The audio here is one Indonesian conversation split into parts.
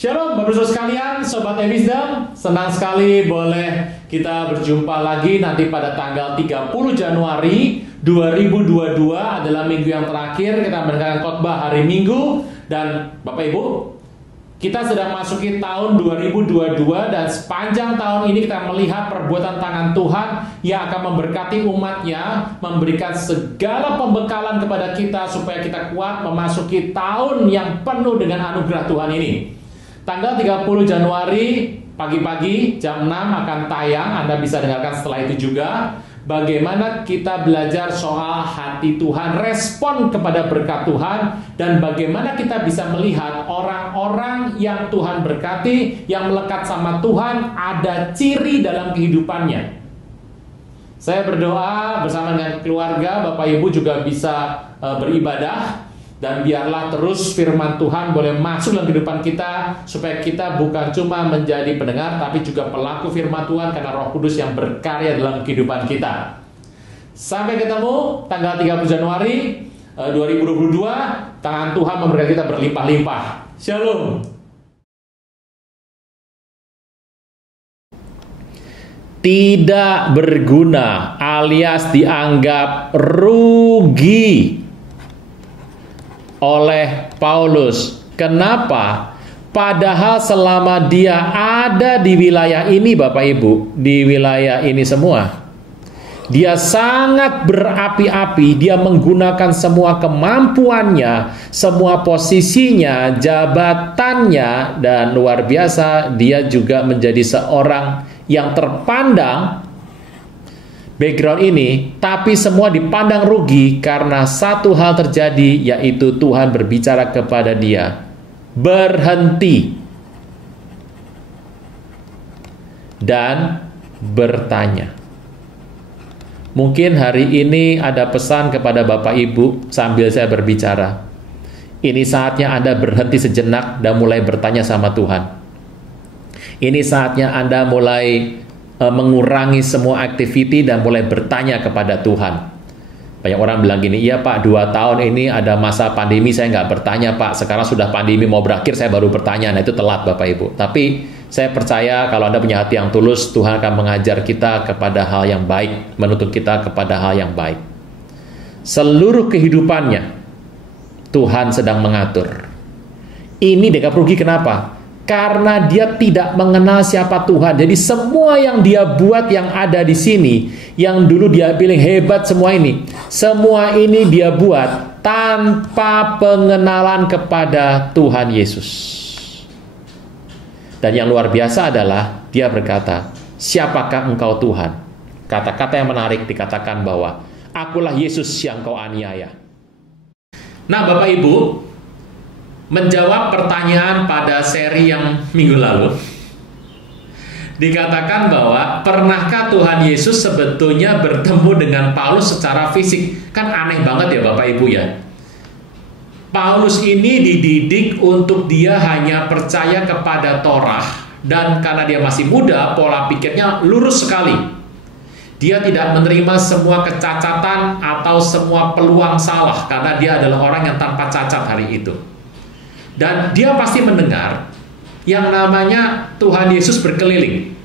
Shalom Bapak Ibu sekalian, Sobat Ewisdom. Senang sekali boleh kita berjumpa lagi nanti pada tanggal 30 Januari 2022 adalah minggu yang terakhir kita mendengarkan khotbah hari Minggu. Dan Bapak Ibu, kita sedang masuki tahun 2022 dan sepanjang tahun ini kita melihat perbuatan tangan Tuhan yang akan memberkati umatnya, memberikan segala pembekalan kepada kita supaya kita kuat memasuki tahun yang penuh dengan anugerah Tuhan ini. Tanggal 30 Januari pagi-pagi jam 6 akan tayang, Anda bisa dengarkan setelah itu juga. Bagaimana kita belajar soal hati Tuhan, respon kepada berkat Tuhan, dan bagaimana kita bisa melihat orang-orang yang Tuhan berkati, yang melekat sama Tuhan, ada ciri dalam kehidupannya. Saya berdoa bersama dengan keluarga, Bapak Ibu juga bisa beribadah. Dan biarlah terus firman Tuhan boleh masuk dalam kehidupan kita, supaya kita bukan cuma menjadi pendengar, tapi juga pelaku firman Tuhan, karena Roh Kudus yang berkarya dalam kehidupan kita. Sampai ketemu tanggal 30 Januari 2022. Tangan Tuhan memberkati kita berlimpah-limpah. Shalom. Tidak berguna alias dianggap rugi oleh Paulus. Kenapa? Padahal selama dia ada di wilayah ini, Bapak Ibu, di wilayah ini semua, dia sangat berapi-api. Dia menggunakan semua kemampuannya, semua posisinya, jabatannya, dan luar biasa, dia juga menjadi seorang yang terpandang background ini, tapi semua dipandang rugi karena satu hal terjadi, yaitu Tuhan berbicara kepada dia, berhenti dan bertanya. Mungkin hari ini ada pesan kepada Bapak Ibu sambil saya berbicara. Ini saatnya Anda berhenti sejenak dan mulai bertanya sama Tuhan. Ini saatnya Anda mulai mengurangi semua aktiviti dan mulai bertanya kepada Tuhan. Banyak orang bilang gini, iya Pak, 2 tahun ini ada masa pandemi, saya nggak bertanya Pak. Sekarang sudah pandemi mau berakhir, saya baru bertanya. Nah itu telat Bapak Ibu. Tapi saya percaya kalau Anda punya hati yang tulus, Tuhan akan mengajar kita kepada hal yang baik, menuntut kita kepada hal yang baik. Seluruh kehidupannya Tuhan sedang mengatur. Ini dianggap rugi kenapa? Karena dia tidak mengenal siapa Tuhan. Jadi semua yang dia buat yang ada di sini, yang dulu dia pilih hebat semua ini dia buat tanpa pengenalan kepada Tuhan Yesus. Dan yang luar biasa adalah dia berkata, siapakah engkau Tuhan? Kata-kata yang menarik dikatakan bahwa akulah Yesus yang kau aniaya. Nah Bapak Ibu, menjawab pertanyaan pada seri yang minggu lalu, dikatakan bahwa pernahkah Tuhan Yesus sebetulnya bertemu dengan Paulus secara fisik? Kan aneh banget ya Bapak Ibu ya. Paulus ini dididik untuk dia hanya percaya kepada Torah, dan karena dia masih muda, pola pikirnya lurus sekali. Dia tidak menerima semua kecacatan atau semua peluang salah, karena dia adalah orang yang tanpa cacat hari itu. Dan dia pasti mendengar yang namanya Tuhan Yesus berkeliling.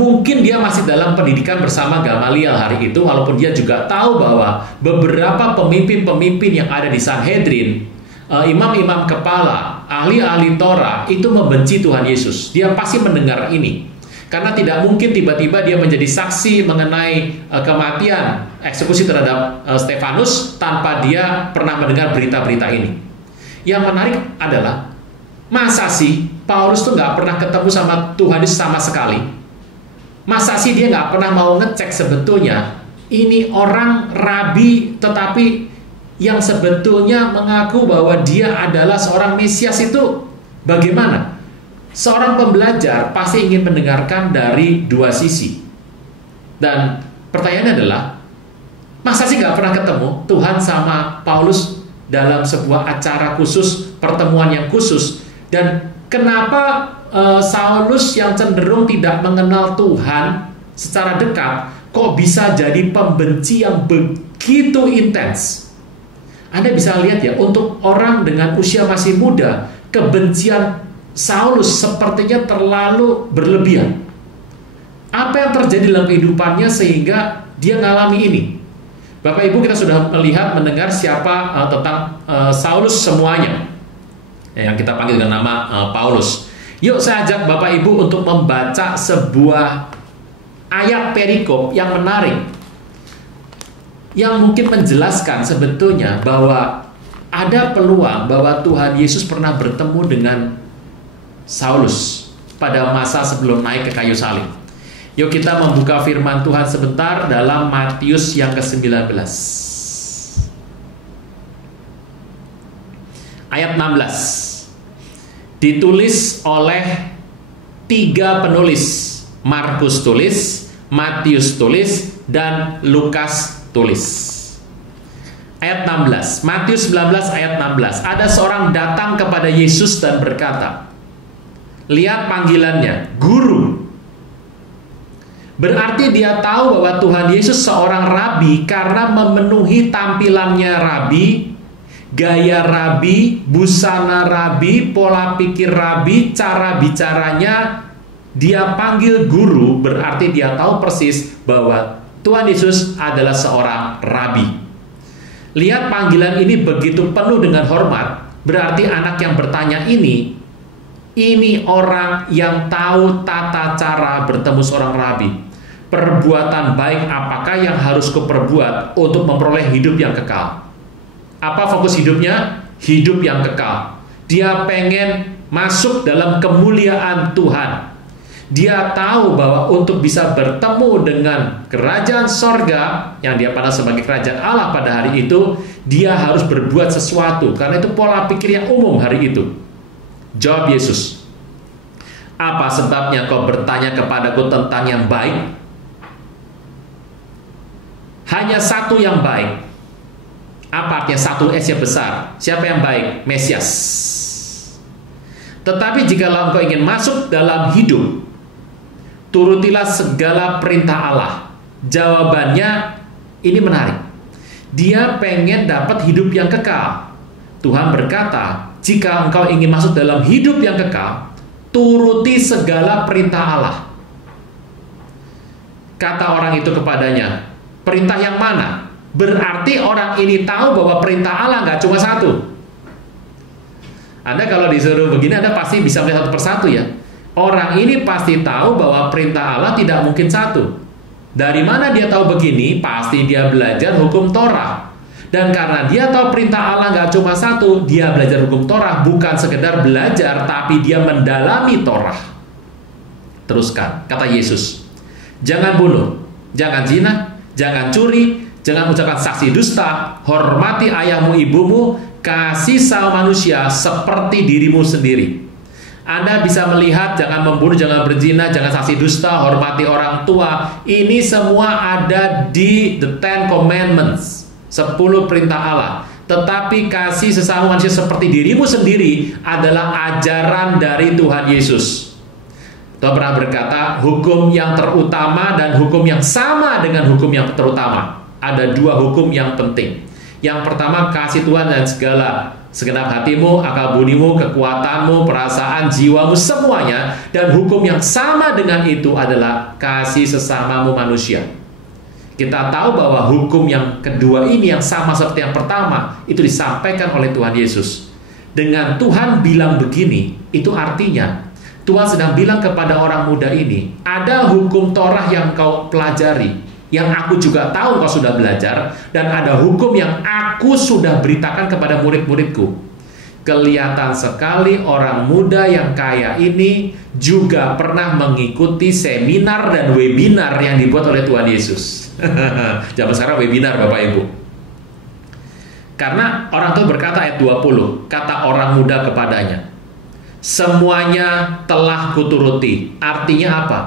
Mungkin dia masih dalam pendidikan bersama Gamaliel hari itu, walaupun dia juga tahu bahwa beberapa pemimpin-pemimpin yang ada di Sanhedrin, imam-imam kepala, ahli-ahli Torah, itu membenci Tuhan Yesus. Dia pasti mendengar ini. Karena tidak mungkin tiba-tiba dia menjadi saksi mengenai kematian, eksekusi terhadap Stefanus tanpa dia pernah mendengar berita-berita ini. Yang menarik adalah, masa sih Paulus tuh nggak pernah ketemu sama Tuhan Yesus sama sekali? Masa sih dia nggak pernah mau ngecek sebetulnya ini orang rabi, tetapi yang sebetulnya mengaku bahwa dia adalah seorang Mesias itu bagaimana? Seorang pembelajar pasti ingin mendengarkan dari dua sisi. Dan pertanyaannya adalah, masa sih gak pernah ketemu Tuhan sama Paulus dalam sebuah acara khusus, pertemuan yang khusus? Dan kenapa Saulus yang cenderung tidak mengenal Tuhan secara dekat, kok bisa jadi pembenci yang begitu intens? Anda bisa lihat ya, untuk orang dengan usia masih muda, kebencian Saulus sepertinya terlalu berlebihan. Apa yang terjadi dalam kehidupannya sehingga dia ngalami ini? Bapak Ibu, kita sudah melihat, mendengar siapa tentang Saulus semuanya, yang kita panggil dengan nama Paulus. Yuk saya ajak Bapak Ibu untuk membaca sebuah ayat perikop yang menarik, yang mungkin menjelaskan sebetulnya bahwa ada peluang bahwa Tuhan Yesus pernah bertemu dengan Saulus pada masa sebelum naik ke kayu salib. Yuk kita membuka firman Tuhan sebentar dalam Matius yang ke-19. Ayat 16. Ditulis oleh 3 penulis. Markus tulis, Matius tulis, dan Lukas tulis. Ayat 16. Matius 19 ayat 16. Ada seorang datang kepada Yesus dan berkata, lihat panggilannya, Guru. Berarti dia tahu bahwa Tuhan Yesus seorang rabi karena memenuhi tampilannya rabi, gaya rabi, busana rabi, pola pikir rabi, cara bicaranya. Dia panggil guru, berarti dia tahu persis bahwa Tuhan Yesus adalah seorang rabi. Lihat panggilan ini begitu penuh dengan hormat, berarti anak yang bertanya ini orang yang tahu tata cara bertemu seorang rabi. Perbuatan baik apakah yang harus kuperbuat untuk memperoleh hidup yang kekal? Apa fokus hidupnya? Hidup yang kekal. Dia pengen masuk dalam kemuliaan Tuhan. Dia tahu bahwa untuk bisa bertemu dengan kerajaan sorga yang dia pandang sebagai kerajaan Allah pada hari itu, dia harus berbuat sesuatu, karena itu pola pikir yang umum hari itu. Jawab Yesus, apa sebabnya kau bertanya kepadaku tentang yang baik? Hanya satu yang baik. Apa artinya satu S yang besar? Siapa yang baik? Mesias. Tetapi jika engkau ingin masuk dalam hidup, turutilah segala perintah Allah. Jawabannya ini menarik. Dia pengen dapat hidup yang kekal. Tuhan berkata, jika engkau ingin masuk dalam hidup yang kekal, turuti segala perintah Allah. Kata orang itu kepadanya, perintah yang mana? Berarti orang ini tahu bahwa perintah Allah nggak cuma satu. Anda kalau disuruh begini, Anda pasti bisa melihat satu persatu ya. Orang ini pasti tahu bahwa perintah Allah tidak mungkin satu. Dari mana dia tahu begini? Pasti dia belajar hukum Torah. Dan karena dia tahu perintah Allah nggak cuma satu, dia belajar hukum Torah, bukan sekedar belajar, tapi dia mendalami Torah. Teruskan, kata Yesus, jangan bunuh, jangan zina, jangan curi, jangan ucapkan saksi dusta, hormati ayahmu ibumu, kasih sama manusia seperti dirimu sendiri. Anda bisa melihat jangan membunuh, jangan berzina, jangan saksi dusta, hormati orang tua. Ini semua ada di the 10 Commandments, 10 perintah Allah. Tetapi kasih sesama manusia seperti dirimu sendiri adalah ajaran dari Tuhan Yesus. Tuhan pernah berkata, hukum yang terutama dan hukum yang sama dengan hukum yang terutama. Ada 2 hukum yang penting. Yang pertama, kasih Tuhan dan segenap hatimu, akal budimu, kekuatanmu, perasaan, jiwamu, semuanya. Dan hukum yang sama dengan itu adalah kasih sesamamu manusia. Kita tahu bahwa hukum yang kedua ini yang sama seperti yang pertama, itu disampaikan oleh Tuhan Yesus. Dengan Tuhan bilang begini, itu artinya Tuhan sedang bilang kepada orang muda ini, ada hukum Torah yang kau pelajari, yang aku juga tahu kau sudah belajar, dan ada hukum yang aku sudah beritakan kepada murid-muridku. Kelihatan sekali orang muda yang kaya ini juga pernah mengikuti seminar dan webinar yang dibuat oleh Tuhan Yesus. Zaman sekarang webinar Bapak Ibu. Karena orang itu berkata ayat 20, kata orang muda kepadanya, semuanya telah kuturuti. Artinya apa?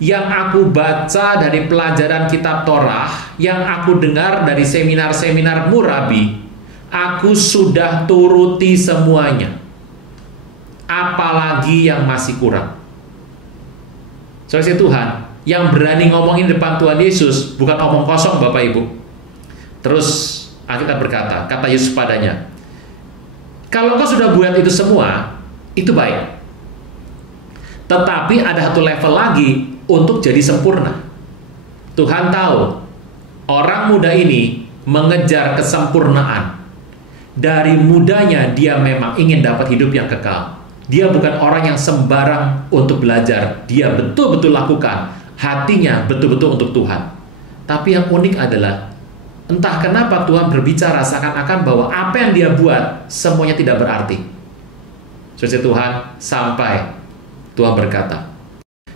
Yang aku baca dari pelajaran kitab Torah, yang aku dengar dari seminar-seminar murabi, aku sudah turuti semuanya. Apalagi yang masih kurang. Saudara Tuhan, yang berani ngomongin depan Tuhan Yesus bukan omong kosong Bapak Ibu. Terus Alkitab berkata, kata Yesus padanya, Kalau engkau sudah buat itu semua, itu baik. Tetapi ada satu level lagi untuk jadi sempurna. Tuhan tahu orang muda ini mengejar kesempurnaan. Dari mudanya dia memang ingin dapat hidup yang kekal. Dia bukan orang yang sembarang untuk belajar. Dia betul-betul lakukan. Hatinya betul-betul untuk Tuhan. Tapi yang unik adalah entah kenapa Tuhan berbicara seakan-akan bahwa apa yang dia buat semuanya tidak berarti. Suci Tuhan, sampai Tuhan berkata,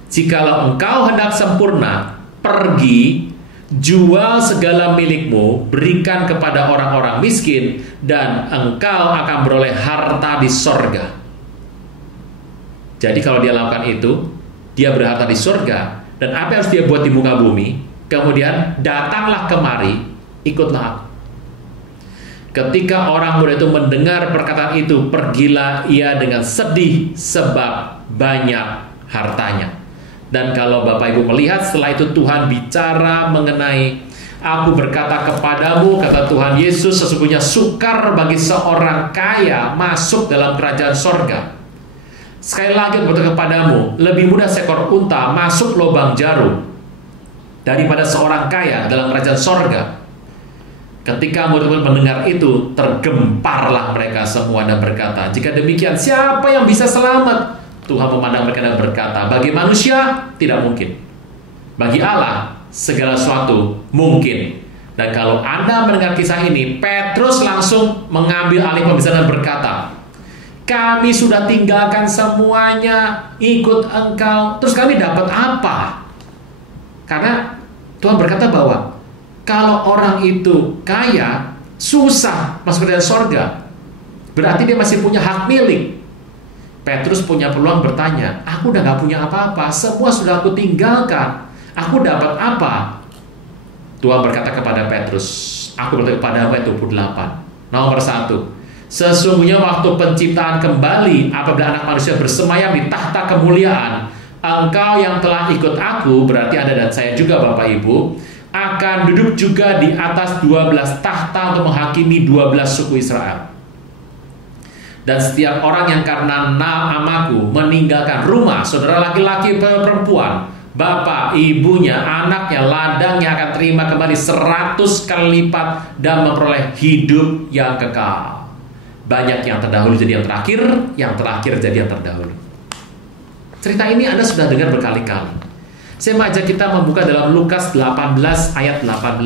jikalau engkau hendak sempurna, pergi, jual segala milikmu, berikan kepada orang-orang miskin, dan engkau akan beroleh harta di sorga. Jadi kalau dia lakukan itu, dia berharta di sorga, dan apa yang harus dia buat di muka bumi, kemudian datanglah kemari, ikutlah aku. Ketika orang muda itu mendengar perkataan itu, pergilah ia dengan sedih sebab banyak hartanya. Dan kalau Bapak Ibu melihat setelah itu Tuhan bicara mengenai, aku berkata kepadamu, kata Tuhan Yesus, sesungguhnya sukar bagi seorang kaya masuk dalam kerajaan sorga. Sekali lagi aku berkata kepadamu, lebih mudah seekor unta masuk lubang jarum daripada seorang kaya dalam kerajaan sorga. Ketika murid-murid mendengar itu, tergemparlah mereka semua dan berkata, jika demikian siapa yang bisa selamat? Tuhan memandang mereka dan berkata, bagi manusia tidak mungkin, bagi Allah segala sesuatu mungkin. Dan kalau Anda mendengar kisah ini, Petrus langsung mengambil alih pembicaraan dan berkata, kami sudah tinggalkan semuanya, ikut engkau, terus kami dapat apa? Karena Tuhan berkata bahwa kalau orang itu kaya, susah masuk ke dalam sorga, berarti dia masih punya hak milik. Petrus punya peluang bertanya, aku udah gak punya apa-apa, semua sudah aku tinggalkan, aku dapat apa? Tuhan berkata kepada Petrus, aku berkata kepada ayat 28, nomor 1, sesungguhnya waktu penciptaan kembali, apabila anak manusia bersemayam di tahta kemuliaan, engkau yang telah ikut aku, berarti Anda dan saya juga Bapak Ibu, akan duduk juga di atas 12 tahta untuk menghakimi 12 suku Israel. Dan setiap orang yang karena namaku meninggalkan rumah, saudara laki-laki perempuan, bapak, ibunya, anaknya, ladangnya akan terima kembali 100 kali lipat dan memperoleh hidup yang kekal. Banyak yang terdahulu jadi yang terakhir jadi yang terdahulu. Cerita ini Anda sudah dengar berkali-kali. Saya mengajak kita membuka dalam Lukas 18 ayat 18.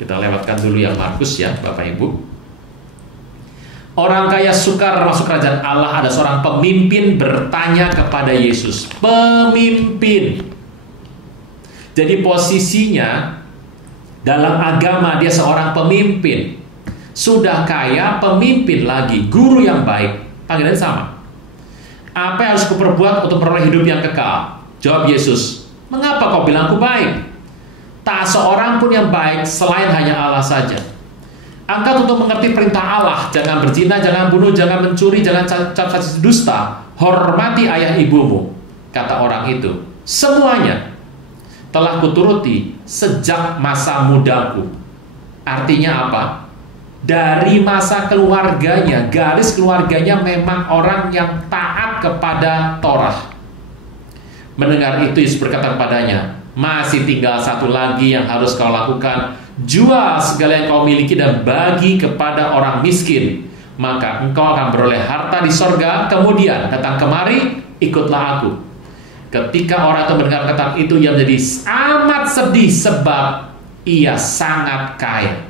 Kita lewatkan dulu yang Markus ya, Bapak Ibu. Orang kaya sukar masuk kerajaan Allah. Ada seorang pemimpin bertanya kepada Yesus. Pemimpin. Jadi posisinya dalam agama dia seorang pemimpin. Sudah kaya, pemimpin lagi, guru yang baik. Panggilannya sama. Apa yang harus kuperbuat untuk memperoleh hidup yang kekal? Jawab Yesus, mengapa kau bilang aku baik? Tak seorang pun yang baik selain hanya Allah saja. Engkau untuk mengerti perintah Allah, jangan berzina, jangan bunuh, jangan mencuri, jangan cacat dusta, hormati ayah ibumu. Kata orang itu, semuanya telah kuturuti sejak masa mudaku. Artinya apa? Dari masa keluarganya, garis keluarganya memang orang yang taat kepada Torah. Mendengar itu Yesus berkata kepadanya, masih tinggal satu lagi yang harus kau lakukan. Jual segala yang kau miliki dan bagi kepada orang miskin, maka engkau akan beroleh harta di sorga. Kemudian datang kemari, ikutlah aku. Ketika orang itu mendengar kata itu, ia menjadi amat sedih sebab ia sangat kaya.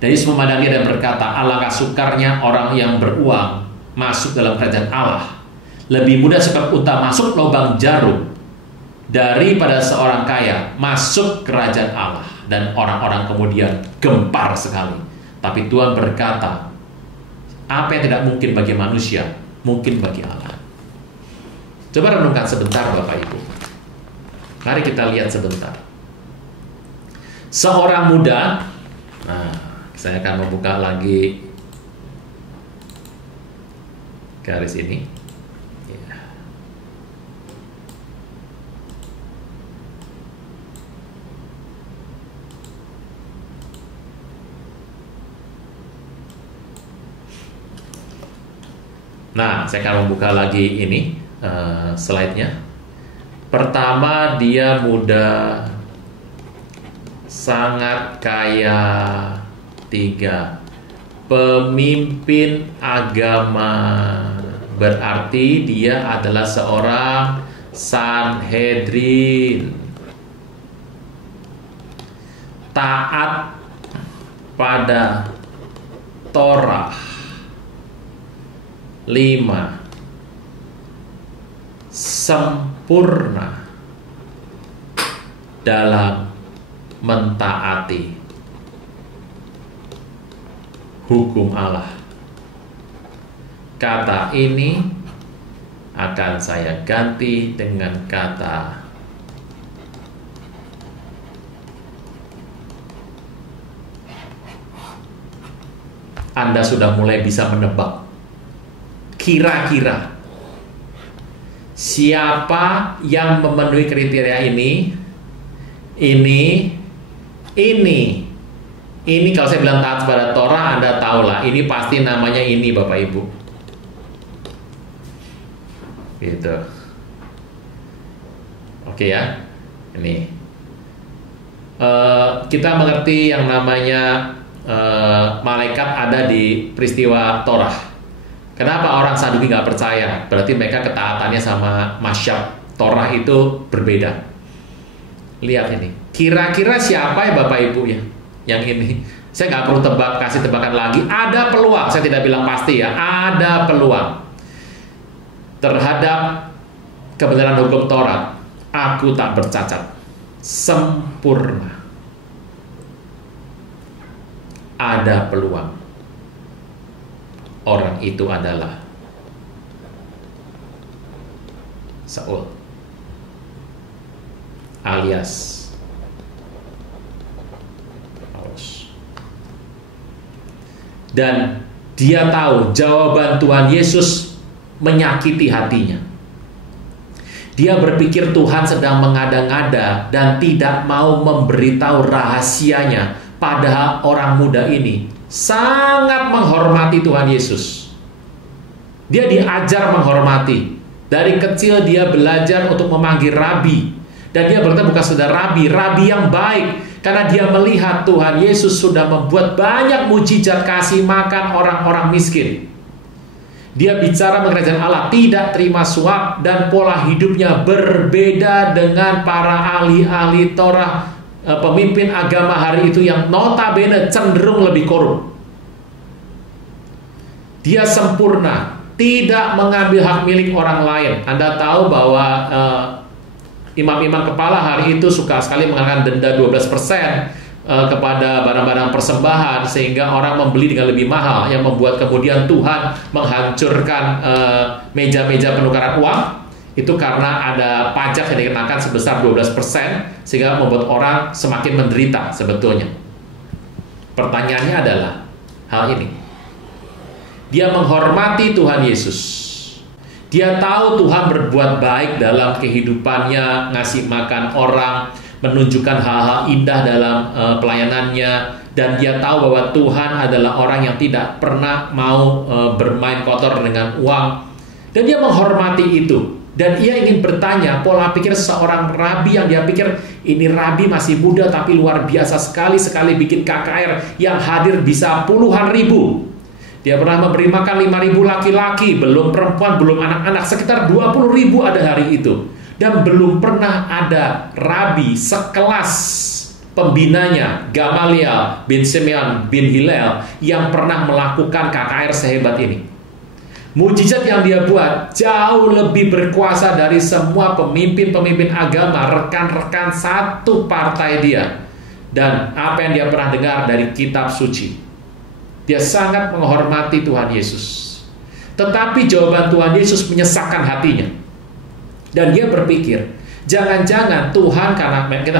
Dan Yesus memandangi dan berkata, alangkah sukarnya orang yang beruang masuk dalam kerajaan Allah. Lebih mudah seekor unta masuk lubang jarum daripada seorang kaya masuk kerajaan Allah. Dan orang-orang kemudian gempar sekali. Tapi Tuhan berkata, apa yang tidak mungkin bagi manusia, mungkin bagi Allah. Coba renungkan sebentar Bapak Ibu. Mari kita lihat sebentar. Seorang muda, saya akan membuka lagi garis ini. Ya. Nah, saya akan membuka lagi ini slide-nya. Pertama, dia muda, sangat kaya. 3, pemimpin agama, berarti dia adalah seorang Sanhedrin. Taat pada Torah. 5, sempurna dalam mentaati hukum Allah. Kata ini akan saya ganti dengan kata Anda sudah mulai bisa menebak kira-kira siapa yang memenuhi kriteria ini. Ini kalau saya bilang taat pada Torah, Anda tahu lah, ini pasti namanya ini, Bapak Ibu. Gitu. Oke ya. Ini. Kita mengerti yang namanya malaikat ada di peristiwa Torah. Kenapa orang Saduki nggak percaya? Berarti mereka ketaatannya sama masyab Torah itu berbeda. Lihat ini. Kira-kira siapa ya Bapak Ibu ya? Yang ini. Saya nggak perlu kasih tebakan lagi. Ada peluang. Saya tidak bilang pasti ya. Ada peluang. Terhadap kebenaran hukum Torah. Aku tak bercacat. Sempurna. Ada peluang. Orang itu adalah Saul alias Paulus. Dan dia tahu jawaban Tuhan Yesus menyakiti hatinya. Dia berpikir Tuhan sedang mengada-ngada dan tidak mau memberitahu rahasianya. Padahal orang muda ini sangat menghormati Tuhan Yesus. Dia diajar menghormati. Dari kecil dia belajar untuk memanggil rabi. Dan dia berkata bukan sudah rabi yang baik. Karena dia melihat Tuhan Yesus sudah membuat banyak mujizat kasih makan orang-orang miskin. Dia bicara mengenai kerajaan Allah, tidak terima suap, dan pola hidupnya berbeda dengan para ahli-ahli Torah, pemimpin agama hari itu yang notabene cenderung lebih korup. Dia sempurna, tidak mengambil hak milik orang lain. Anda tahu bahwa imam-imam kepala hari itu suka sekali mengenakan denda 12% kepada barang-barang persembahan, sehingga orang membeli dengan lebih mahal, yang membuat kemudian Tuhan menghancurkan meja-meja penukaran uang. Itu karena ada pajak yang dikenakan sebesar 12%, sehingga membuat orang semakin menderita sebetulnya. Pertanyaannya adalah hal ini. Dia menghormati Tuhan Yesus. Dia tahu Tuhan berbuat baik dalam kehidupannya, ngasih makan orang, menunjukkan hal-hal indah dalam pelayanannya, dan dia tahu bahwa Tuhan adalah orang yang tidak pernah mau bermain kotor dengan uang, dan dia menghormati itu. Dan ia ingin bertanya, pola pikir seorang rabi yang dia pikir ini rabi masih muda tapi luar biasa sekali bikin KKR yang hadir bisa puluhan ribu. Dia pernah memberi makan 5.000 laki-laki, belum perempuan, belum anak-anak, sekitar 20.000 ada hari itu. Dan belum pernah ada rabi sekelas pembinanya Gamaliel bin Simeon bin Hillel yang pernah melakukan KKR sehebat ini. Mujizat yang dia buat jauh lebih berkuasa dari semua pemimpin-pemimpin agama, rekan-rekan satu partai dia. Dan apa yang dia pernah dengar dari kitab suci. Dia sangat menghormati Tuhan Yesus. Tetapi jawaban Tuhan Yesus menyesakkan hatinya. Dan dia berpikir, jangan-jangan Tuhan, karena kita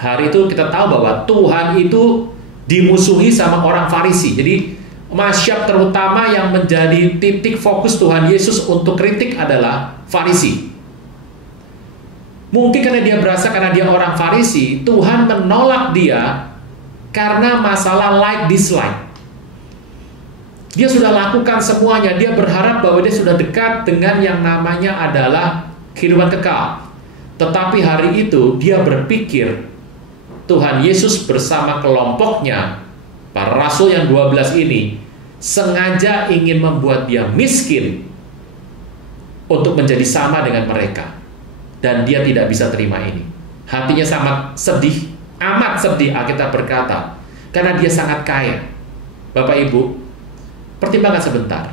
hari itu kita tahu bahwa Tuhan itu dimusuhi sama orang Farisi. Jadi masyab terutama yang menjadi titik fokus Tuhan Yesus untuk kritik adalah Farisi. Mungkin karena dia berasa karena dia orang Farisi, Tuhan menolak dia karena masalah like dislike. Dia sudah lakukan semuanya. Dia berharap bahwa dia sudah dekat dengan yang namanya adalah kehidupan kekal. Tetapi hari itu dia berpikir Tuhan Yesus bersama kelompoknya, para rasul yang 12 ini, sengaja ingin membuat dia miskin untuk menjadi sama dengan mereka. Dan dia tidak bisa terima ini. Hatinya sangat sedih, amat sedih, Alkitab berkata, karena dia sangat kaya. Bapak Ibu, pertimbangkan sebentar.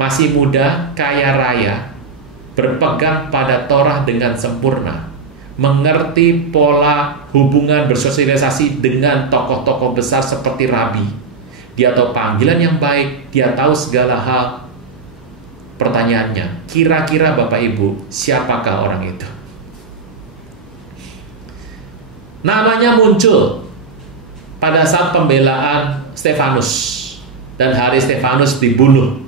Masih muda, kaya raya, berpegang pada Torah dengan sempurna, mengerti pola hubungan bersosialisasi dengan tokoh-tokoh besar seperti rabi. Dia tahu panggilan yang baik, dia tahu segala hal. Pertanyaannya, kira-kira Bapak Ibu, siapakah orang itu? Namanya muncul pada saat pembelaan Stefanus. Dan hari Stefanus dibunuh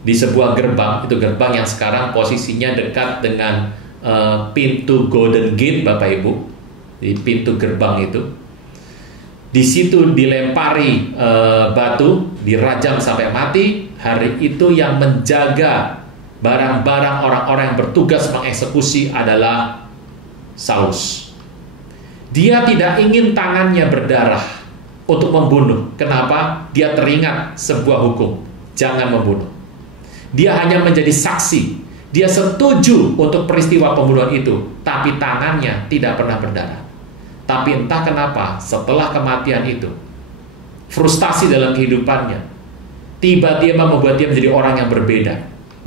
di sebuah gerbang, itu gerbang yang sekarang posisinya dekat dengan pintu Golden Gate, Bapak Ibu, di pintu gerbang itu. Di situ dilempari batu, dirajam sampai mati. Hari itu yang menjaga barang-barang orang-orang yang bertugas mengeksekusi adalah Saulus. Dia tidak ingin tangannya berdarah untuk membunuh. Kenapa? Dia teringat sebuah hukum, jangan membunuh. Dia hanya menjadi saksi. Dia setuju untuk peristiwa pembunuhan itu, tapi tangannya tidak pernah berdarah. Tapi entah kenapa setelah kematian itu, frustasi dalam kehidupannya tiba-tiba membuat dia menjadi orang yang berbeda.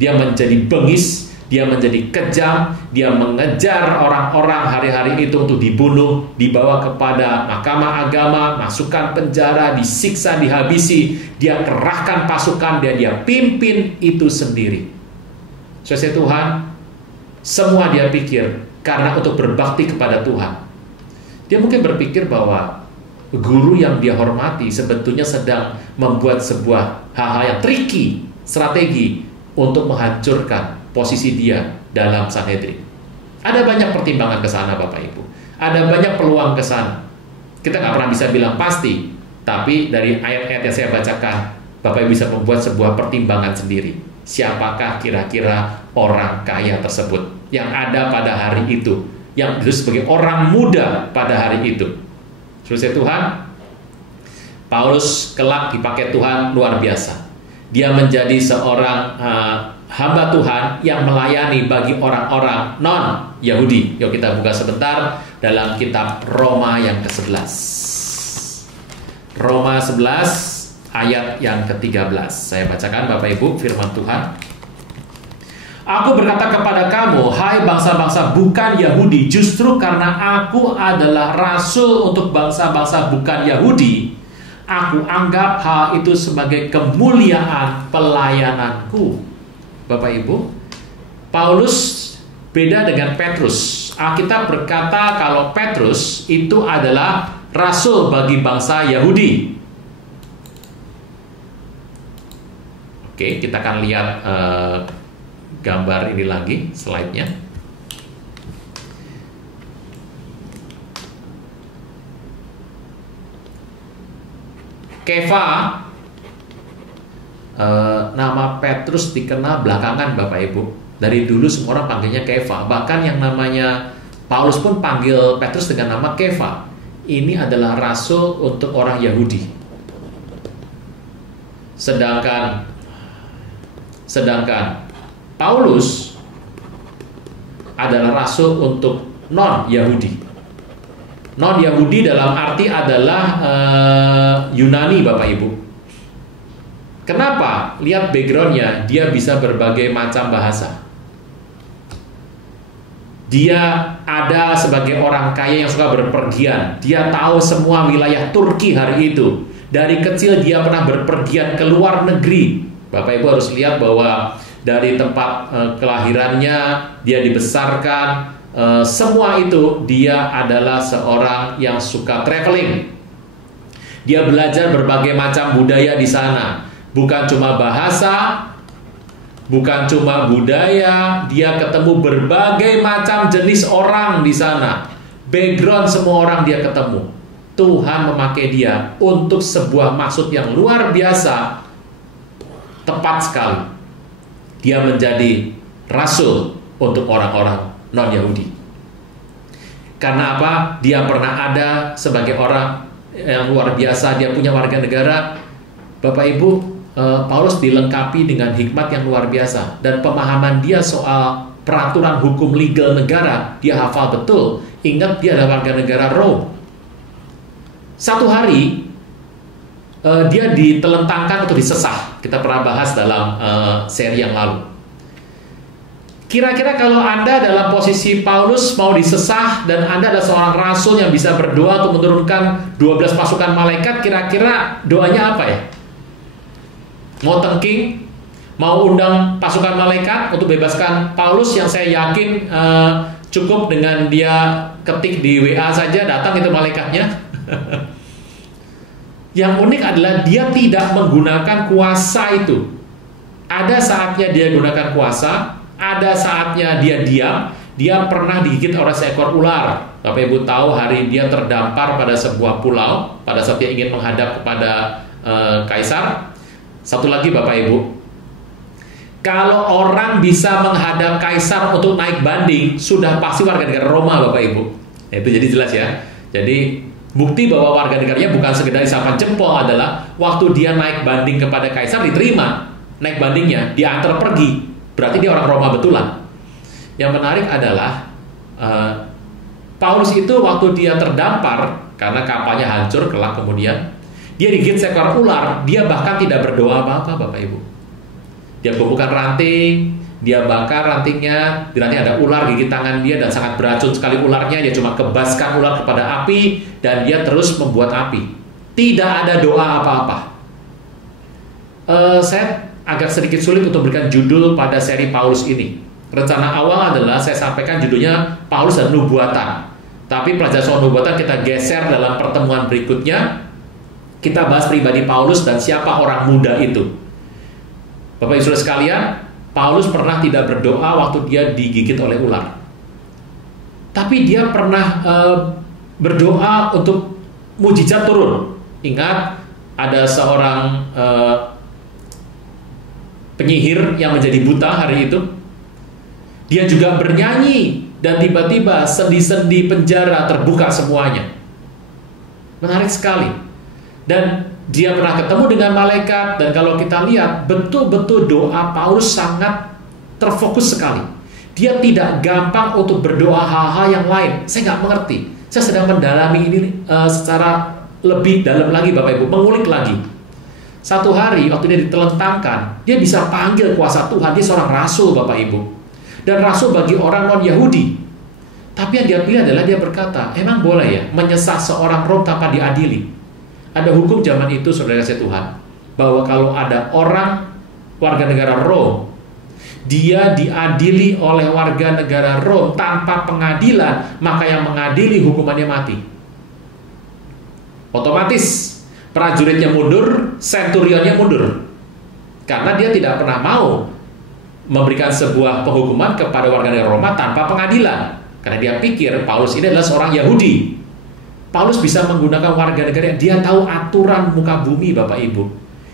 Dia menjadi bengis, dia menjadi kejam, dia mengejar orang-orang hari-hari itu untuk dibunuh, dibawa kepada mahkamah agama, masukkan penjara, disiksa, dihabisi. Dia kerahkan pasukan dan dia pimpin itu sendiri. Saudara Tuhan, semua dia pikir karena untuk berbakti kepada Tuhan. Dia mungkin berpikir bahwa guru yang dia hormati sebetulnya sedang membuat sebuah hal-hal yang tricky, strategi untuk menghancurkan posisi dia dalam Sanhedrin. Ada banyak pertimbangan ke sana, Bapak Ibu. Ada banyak peluang ke sana. Kita nggak pernah bisa bilang pasti, tapi dari ayat-ayat yang saya bacakan, Bapak Ibu bisa membuat sebuah pertimbangan sendiri. Siapakah kira-kira orang kaya tersebut yang ada pada hari itu, yang itu sebagai orang muda pada hari itu? Saudara Tuhan, Paulus kelak dipakai Tuhan luar biasa. Dia menjadi seorang hamba Tuhan yang melayani bagi orang-orang non-Yahudi. Yuk kita buka sebentar dalam kitab Roma yang ke-11. Roma 11 ayat yang ke-13. Saya bacakan Bapak Ibu firman Tuhan. Aku berkata kepada kamu, hai bangsa-bangsa bukan Yahudi, justru karena aku adalah rasul untuk bangsa-bangsa bukan Yahudi, aku anggap hal itu sebagai kemuliaan pelayananku. Bapak Ibu, Paulus beda dengan Petrus. Alkitab berkata kalau Petrus itu adalah rasul bagi bangsa Yahudi. Oke, kita akan lihat gambar ini lagi, slide-nya. Kefa, nama Petrus dikenal belakangan Bapak Ibu. Dari dulu semua orang panggilnya Kefa. Bahkan yang namanya Paulus pun panggil Petrus dengan nama Kefa. Ini adalah rasul untuk orang Yahudi. Sedangkan Paulus adalah rasul untuk non-Yahudi. Non-Yahudi dalam arti adalah Yunani, Bapak Ibu. Kenapa? Lihat backgroundnya, dia bisa berbagai macam bahasa. Dia ada sebagai orang kaya yang suka berpergian. Dia tahu semua wilayah Turki hari itu. Dari kecil dia pernah berpergian ke luar negeri. Bapak Ibu harus lihat bahwa dari tempat kelahirannya, dia dibesarkan, semua itu dia adalah seorang yang suka traveling. Dia belajar berbagai macam budaya di sana. Bukan cuma bahasa, bukan cuma budaya, dia ketemu berbagai macam jenis orang di sana. Background semua orang dia ketemu. Tuhan memakai dia untuk sebuah maksud yang luar biasa, tepat sekali. Dia menjadi rasul untuk orang-orang non-Yahudi. Karena apa? Dia pernah ada sebagai orang yang luar biasa, dia punya warga negara. Bapak Ibu, Paulus dilengkapi dengan hikmat yang luar biasa, dan pemahaman dia soal peraturan hukum legal negara dia hafal betul. Ingat, dia adalah warga negara Rome. Satu hari dia ditelentangkan atau disesah. Kita pernah bahas dalam seri yang lalu. Kira-kira kalau Anda dalam posisi Paulus mau disesah dan Anda adalah seorang rasul yang bisa berdoa untuk menurunkan 12 pasukan malaikat, kira-kira doanya apa ya? Mau tengking? Mau undang pasukan malaikat untuk bebaskan Paulus yang saya yakin cukup dengan dia ketik di WA saja datang itu malaikatnya? Yang unik adalah dia tidak menggunakan kuasa itu. Ada saatnya dia gunakan kuasa, ada saatnya dia diam. Dia pernah digigit oleh seekor ular. Bapak Ibu tahu hari dia terdampar pada sebuah pulau pada saat dia ingin menghadap kepada kaisar. Satu lagi Bapak Ibu, kalau orang bisa menghadap kaisar untuk naik banding, sudah pasti warga negara Roma Bapak Ibu. Itu jadi jelas ya. Jadi bukti bahwa warga negaranya bukan sekedar isapan jempol adalah waktu dia naik banding kepada kaisar diterima naik bandingnya, diantar pergi. Berarti dia orang Roma betulan. Yang menarik adalah Paulus itu waktu dia terdampar karena kapalnya hancur kelak kemudian, dia digigit seekor ular, dia bahkan tidak berdoa apa-apa Bapak Ibu. Dia kumpulkan ranting, dia bakar rantingnya, di ranting ada ular gigit tangan dia dan sangat beracun sekali ularnya. Dia cuma kebaskan ular kepada api dan dia terus membuat api. Tidak ada doa apa-apa. Saya agak sedikit sulit untuk berikan judul pada seri Paulus ini. Rencana awal adalah saya sampaikan judulnya Paulus dan Nubuatan. Tapi pelajaran soal nubuatan kita geser dalam pertemuan berikutnya. Kita bahas pribadi Paulus dan siapa orang muda itu. Bapak Ibu Saudara sekalian, Paulus pernah tidak berdoa waktu dia digigit oleh ular. Tapi dia pernah berdoa untuk mujizat turun. Ingat, ada seorang penyihir yang menjadi buta hari itu. Dia juga bernyanyi dan tiba-tiba sendi-sendi penjara terbuka semuanya. Menarik sekali. Dan dia pernah ketemu dengan malaikat, dan kalau kita lihat betul-betul doa Paulus sangat terfokus sekali. Dia tidak gampang untuk berdoa hal-hal yang lain. Saya nggak mengerti. Saya sedang mendalami ini secara lebih dalam lagi Bapak Ibu, mengulik lagi. Satu hari waktu dia ditelentangkan, dia bisa panggil kuasa Tuhan. Dia seorang rasul Bapak Ibu, dan rasul bagi orang non-Yahudi. Tapi yang dia pilih adalah dia berkata, emang boleh ya menyesah seorang Rom tanpa diadili? Ada hukum zaman itu, saudara kasih Tuhan, bahwa kalau ada orang warga negara Rom, dia diadili oleh warga negara Rom tanpa pengadilan, maka yang mengadili hukumannya mati. Otomatis prajuritnya mundur, centurionnya mundur, karena dia tidak pernah mau memberikan sebuah penghukuman kepada warga negara Roma tanpa pengadilan, karena dia pikir Paulus ini adalah seorang Yahudi. Paulus bisa menggunakan warga negara, dia tahu aturan muka bumi Bapak Ibu.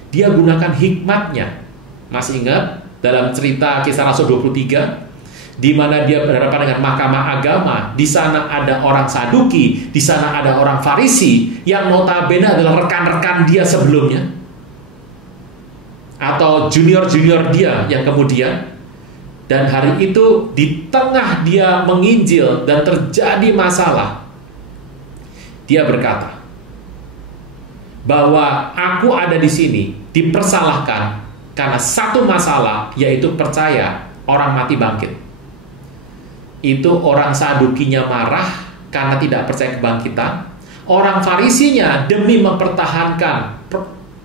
Dia gunakan hikmatnya. Masih ingat dalam cerita Kisah Rasul 23, di mana dia berhadapan dengan mahkamah agama. Di sana ada orang Saduki, di sana ada orang Farisi yang notabene adalah rekan-rekan dia sebelumnya, atau junior-junior dia yang kemudian. Dan hari itu di tengah dia menginjil dan terjadi masalah, dia berkata bahwa aku ada di sini dipersalahkan karena satu masalah, yaitu percaya orang mati bangkit. Itu orang Sadukinya marah karena tidak percaya kebangkitan. Orang Farisinya demi mempertahankan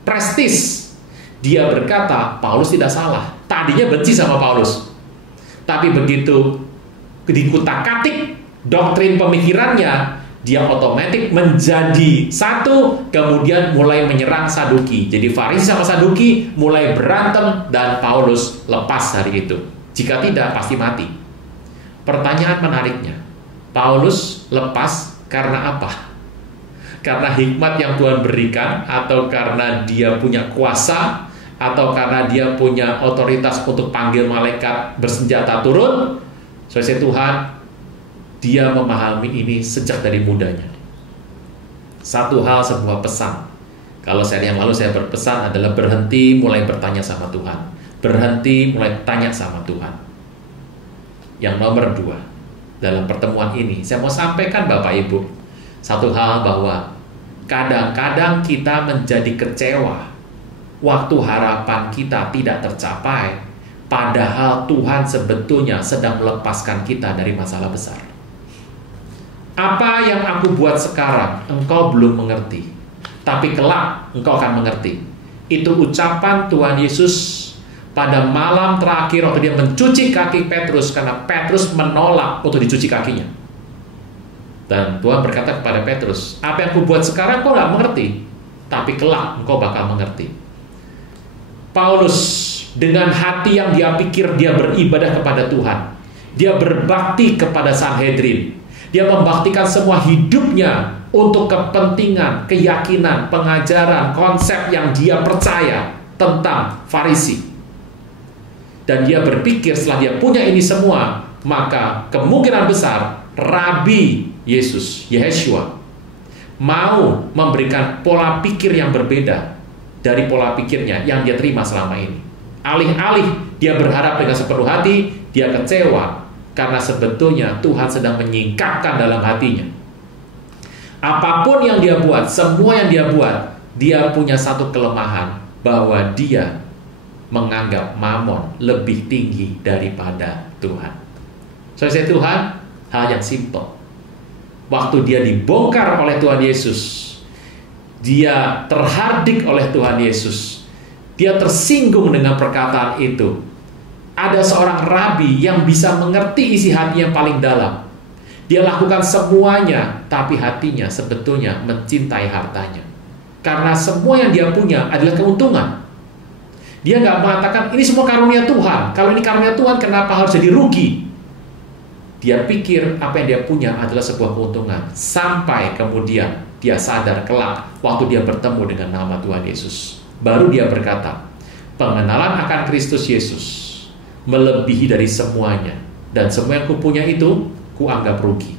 prestis, dia berkata Paulus tidak salah. Tadinya benci sama Paulus, tapi begitu dikutak-katik doktrin pemikirannya, dia otomatis menjadi satu, kemudian mulai menyerang Saduki. Jadi Farisi sama Saduki mulai berantem dan Paulus lepas hari itu. Jika tidak, pasti mati. Pertanyaan menariknya, Paulus lepas karena apa? karena hikmat yang Tuhan berikan, atau karena dia punya kuasa, atau karena dia punya otoritas untuk panggil malaikat bersenjata turun. Saudara Tuhan, dia memahami ini sejak dari mudanya. Satu hal, sebuah pesan. Kalau seri yang lalu saya berpesan adalah berhenti mulai bertanya sama Tuhan. Berhenti mulai tanya sama Tuhan. Yang nomor 2, dalam pertemuan ini saya mau sampaikan Bapak Ibu satu hal, bahwa kadang-kadang kita menjadi kecewa waktu harapan kita tidak tercapai, padahal Tuhan sebetulnya sedang melepaskan kita dari masalah besar. Apa yang aku buat sekarang engkau belum mengerti, tapi kelak engkau akan mengerti. Itu ucapan Tuhan Yesus pada malam terakhir waktu dia mencuci kaki Petrus, karena Petrus menolak untuk dicuci kakinya. Dan Tuhan berkata kepada Petrus, apa yang aku buat sekarang kau gak mengerti, tapi kelak engkau bakal mengerti. Paulus dengan hati yang dia pikir dia beribadah kepada Tuhan, dia berbakti kepada Sanhedrin, dia membaktikan semua hidupnya untuk kepentingan, keyakinan, pengajaran, konsep yang dia percaya tentang Farisi. Dan dia berpikir setelah dia punya ini semua, maka kemungkinan besar Rabi Yesus, Yeshua, mau memberikan pola pikir yang berbeda dari pola pikirnya yang dia terima selama ini. Alih-alih dia berharap dengan sepenuh hati, dia kecewa karena sebetulnya Tuhan sedang menyingkapkan dalam hatinya. Apapun yang dia buat, semua yang dia buat, dia punya satu kelemahan, bahwa dia menganggap mamon lebih tinggi daripada Tuhan. Saudara Tuhan, hal yang simpel. Waktu dia dibongkar oleh Tuhan Yesus, dia terhardik oleh Tuhan Yesus, dia tersinggung dengan perkataan itu. Ada seorang rabi yang bisa mengerti isi hati yang paling dalam. Dia lakukan semuanya, tapi hatinya sebetulnya mencintai hartanya. Karena semua yang dia punya adalah keuntungan. Dia nggak mengatakan ini semua karunia Tuhan. Kalau ini karunia Tuhan, kenapa harus jadi rugi? Dia pikir apa yang dia punya adalah sebuah keuntungan. Sampai kemudian dia sadar kelak waktu dia bertemu dengan nama Tuhan Yesus. Baru dia berkata, pengenalan akan Kristus Yesus melebihi dari semuanya. Dan semua yang kupunya itu kuanggap rugi.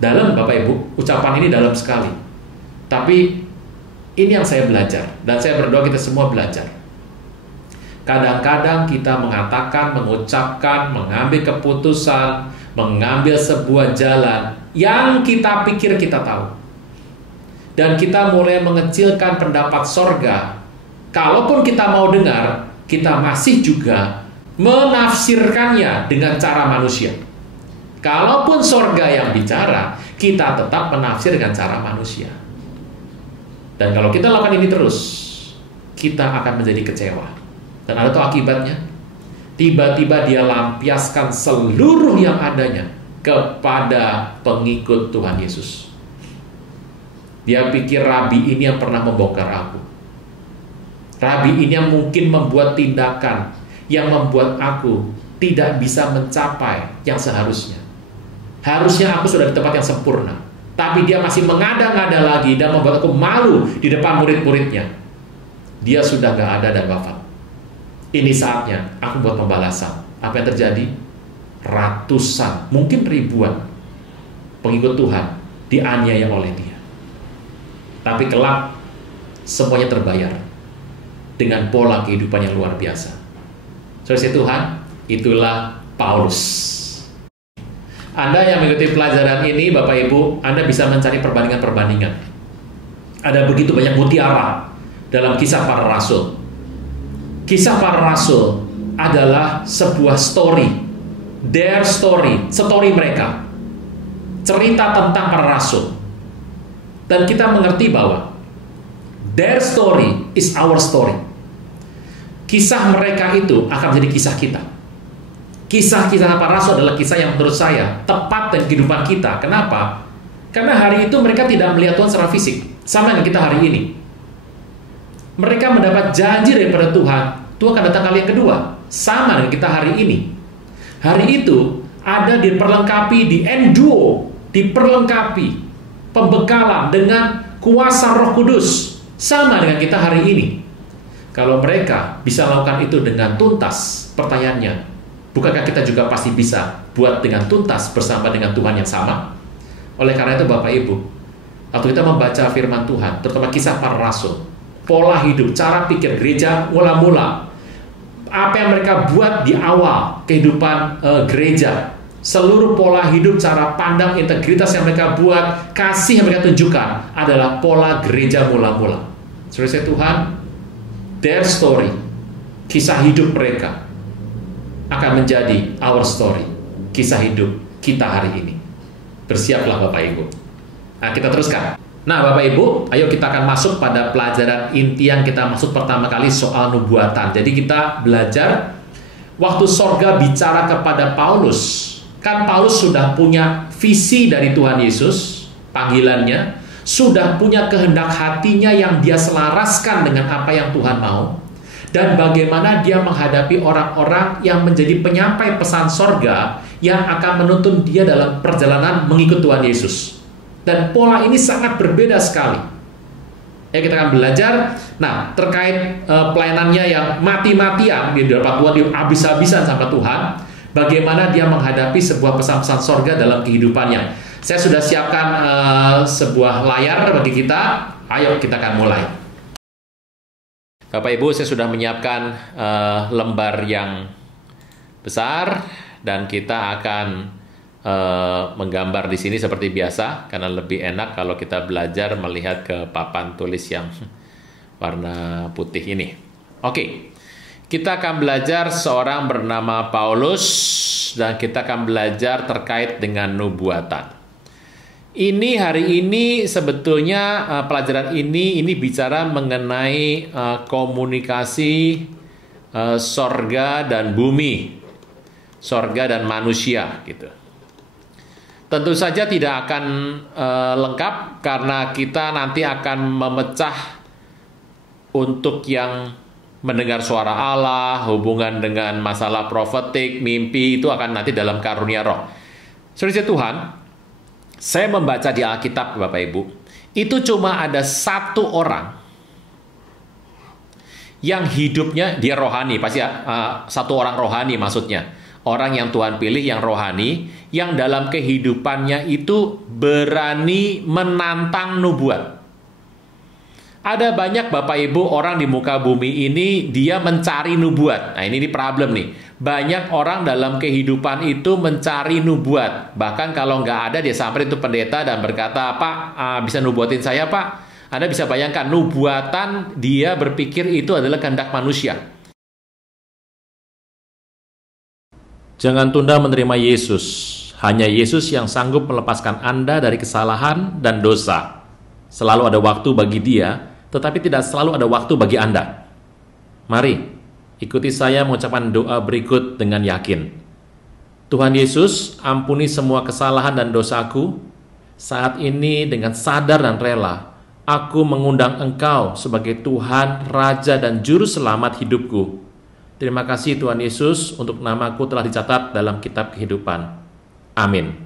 Dalam Bapak Ibu, ucapan ini dalam sekali. Tapi ini yang saya belajar, dan saya berdoa kita semua belajar. Kadang-kadang kita mengatakan, mengucapkan, mengambil keputusan, mengambil sebuah jalan yang kita pikir kita tahu. Dan kita mulai mengecilkan pendapat sorga. Kalaupun kita mau dengar, kita masih juga menafsirkannya dengan cara manusia. Kalaupun sorga yang bicara, kita tetap menafsir dengan cara manusia. Dan kalau kita lakukan ini terus, kita akan menjadi kecewa. Dan ada tuh akibatnya. Tiba-tiba dia lampiaskan seluruh yang adanya kepada pengikut Tuhan Yesus. Dia pikir rabi ini yang pernah membongkar aku. Rabi ini yang mungkin membuat tindakan yang membuat aku tidak bisa mencapai yang seharusnya. Harusnya aku sudah di tempat yang sempurna, tapi dia masih mengada-ngada lagi dan membuat aku malu di depan murid-muridnya. Dia sudah gak ada dan wafat. Ini saatnya aku buat pembalasan. Apa yang terjadi? Ratusan, mungkin ribuan pengikut Tuhan dianiaya oleh dia. Tapi kelak semuanya terbayar dengan pola kehidupan yang luar biasa. Saudara Tuhan, itulah Paulus. Anda yang mengikuti pelajaran ini, Bapak Ibu, Anda bisa mencari perbandingan-perbandingan. Ada begitu banyak mutiara dalam kisah para rasul. Kisah para rasul adalah sebuah story, their story, story mereka, cerita tentang para rasul. Dan kita mengerti bahwa their story is our story. Kisah mereka itu akan menjadi kisah kita. Kisah-kisah para rasul adalah kisah yang menurut saya tepat dengan kehidupan kita. Kenapa? Karena hari itu mereka tidak melihat Tuhan secara fisik, sama dengan kita hari ini. Mereka mendapat janji daripada Tuhan, Tuhan akan datang kali yang kedua, sama dengan kita hari ini. Hari itu ada diperlengkapi, di enduo, diperlengkapi pembekalan, dengan kuasa Roh Kudus. Sama dengan kita hari ini. Kalau mereka bisa lakukan itu dengan tuntas, pertanyaannya, bukankah kita juga pasti bisa buat dengan tuntas bersama dengan Tuhan yang sama? Oleh karena itu Bapak Ibu, waktu kita membaca firman Tuhan, terutama kisah para rasul, pola hidup, cara pikir gereja mula-mula, apa yang mereka buat di awal kehidupan gereja, seluruh pola hidup, cara pandang, integritas yang mereka buat, kasih yang mereka tunjukkan adalah pola gereja mula-mula. Saudara Tuhan, their story, kisah hidup mereka akan menjadi our story, kisah hidup kita hari ini. Bersiaplah Bapak Ibu. Nah, kita teruskan. Nah, Bapak Ibu, ayo kita akan masuk pada pelajaran inti yang kita maksud pertama kali soal nubuatan. Jadi kita belajar waktu sorga bicara kepada Paulus. Kan Paulus sudah punya visi dari Tuhan Yesus, panggilannya, sudah punya kehendak hatinya yang dia selaraskan dengan apa yang Tuhan mau. Dan bagaimana dia menghadapi orang-orang yang menjadi penyampai pesan sorga yang akan menuntun dia dalam perjalanan mengikut Tuhan Yesus. Dan pola ini sangat berbeda sekali. Ya, kita akan belajar. Nah, terkait pelayanannya yang mati-matian, dia dapat Tuhan, dia habis-habisan sama Tuhan. Bagaimana dia menghadapi sebuah pesan-pesan sorga dalam kehidupannya. Saya sudah siapkan sebuah layar bagi kita. Ayo kita akan mulai. Bapak Ibu, saya sudah menyiapkan lembar yang besar dan kita akan menggambar di sini seperti biasa karena lebih enak kalau kita belajar melihat ke papan tulis yang warna putih ini. Oke, kita akan belajar seorang bernama Paulus dan kita akan belajar terkait dengan nubuatan. Ini hari ini sebetulnya pelajaran ini bicara mengenai komunikasi sorga dan bumi, sorga dan manusia gitu. Tentu saja tidak akan lengkap karena kita nanti akan memecah untuk yang mendengar suara Allah, hubungan dengan masalah profetik, mimpi, itu akan nanti dalam karunia roh. Saudara Tuhan, saya membaca di Alkitab Bapak Ibu, itu cuma ada satu orang yang hidupnya dia rohani, pasti satu orang rohani maksudnya. Orang yang Tuhan pilih yang rohani, yang dalam kehidupannya itu berani menantang nubuat. Ada banyak Bapak Ibu orang di muka bumi ini dia mencari nubuat. Nah ini problem nih. Banyak orang dalam kehidupan itu mencari nubuat. Bahkan kalau nggak ada dia sampai itu pendeta dan berkata, Pak bisa nubuatin saya Pak? Anda bisa bayangkan nubuatan dia berpikir itu adalah kehendak manusia. Jangan tunda menerima Yesus. Hanya Yesus yang sanggup melepaskan Anda dari kesalahan dan dosa. Selalu ada waktu bagi Dia, tetapi tidak selalu ada waktu bagi Anda. Mari, ikuti saya mengucapkan doa berikut dengan yakin. Tuhan Yesus, ampuni semua kesalahan dan dosaku. Saat ini dengan sadar dan rela, aku mengundang Engkau sebagai Tuhan, Raja, dan Juru Selamat hidupku. Terima kasih Tuhan Yesus untuk namaku telah dicatat dalam kitab kehidupan. Amin.